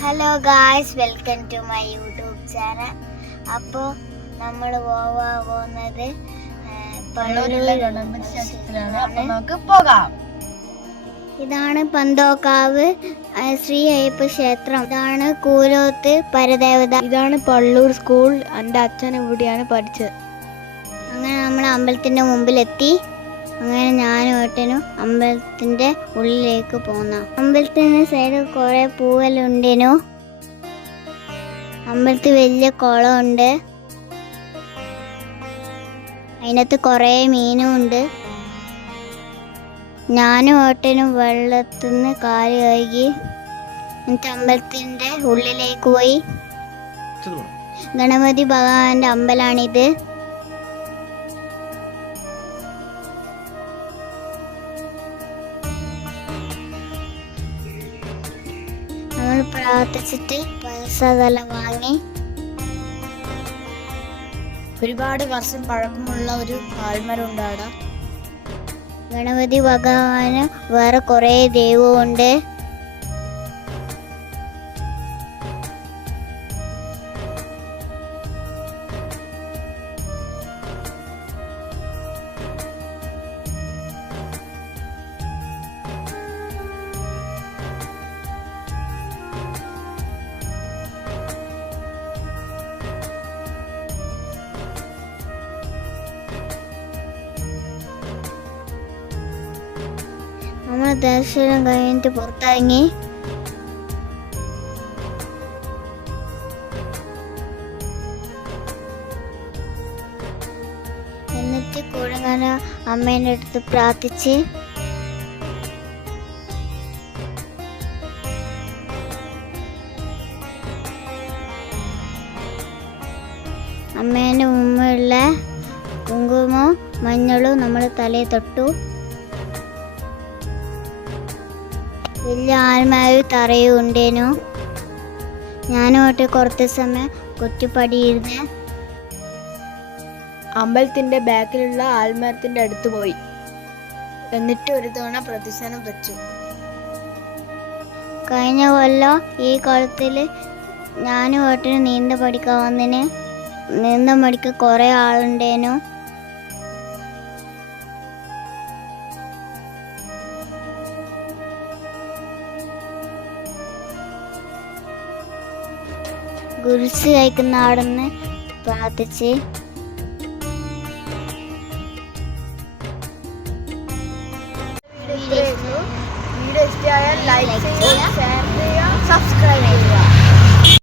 Hello guys welcome to my YouTube channel അപ്പോൾ നമ്മൾ പോവാ പോകുന്നത് ഇതാണ് പന്തോക്കാവ് ശ്രീ അയ്യപ്പ ക്ഷേത്രം. ഇതാണ് കൂരോത്ത് പരദേവത. ഇതാണ് പള്ളൂർ സ്കൂൾ. എന്റെ അച്ഛൻ ഇവിടെയാണ് പഠിച്ചത്. അങ്ങനെ നമ്മൾ അമ്പലത്തിന്റെ മുമ്പിലെത്തി. അങ്ങനെ ഞാനും ഏട്ടനും അമ്പലത്തിന്റെ ഉള്ളിലേക്ക് പോന്ന. അമ്പലത്തിന്റെ സൈഡിൽ കുറെ പൂവലുണ്ടേനു അമ്പലത്തിൽ വലിയ കുളമുണ്ട്. അതിനകത്ത് കുറെ മീനും ഉണ്ട്. ഞാനും ഏട്ടനും വെള്ളത്തിൽ നിന്ന് കാൽ കഴുകി എന്നിട്ട് അമ്പലത്തിന്റെ ഉള്ളിലേക്ക് പോയി. ഗണപതി ഭഗവാന്റെ അമ്പലാണിത്. നമ്മൾ പ്രാർത്ഥിച്ചിട്ട് പൈസതെല്ലാം വാങ്ങി ഒരുപാട് വർഷം പഴക്കമുള്ള ഒരു പാൽമരം ഉണ്ട് അവിടെ ഗണപതി ഭഗവാന് വേറെ കുറേ ദൈവമുണ്ട്. നമ്മൾ ദർശനം കഴിഞ്ഞിട്ട് പുറത്തിറങ്ങി. എന്നിട്ട് കുഴങ്ങന അമ്മേന്റെ അടുത്ത് പ്രാർത്ഥിച്ച്. അമ്മേന്റെ മുമ്പിലുള്ള കുങ്കുമവും മഞ്ഞളും നമ്മൾ തലയിൽ തൊട്ടു. വലിയ ആൽമാര് തറയുണ്ടേനു ഞാനോട്ട് കുറച്ച് സമയം കൊച്ചുപടിയിരുന്ന് അമ്പലത്തിന്റെ ബാക്കിലുള്ള ആൽമരത്തിന്റെ അടുത്ത് പോയി. എന്നിട്ട് ഒരു തവണ പ്രതിസനം വെച്ചു. കഴിഞ്ഞ കൊല്ലം ഈ കുളത്തിൽ ഞാനും ഓട്ടിന് നീന്ത പഠിക്കാൻ വന്നിന് നീന്തൽ പഠിക്കാൻ കുറേ ആളുണ്ടേനു കുരിശ് കഴിക്കുന്ന അവിടുന്ന് പ്രാർത്ഥിച്ച്. വീഡിയോ ഇഷ്ടമായാൽ ലൈക്ക് ചെയ്യുക ഷെയർ ചെയ്യുക സബ്സ്ക്രൈബ് ചെയ്യുക.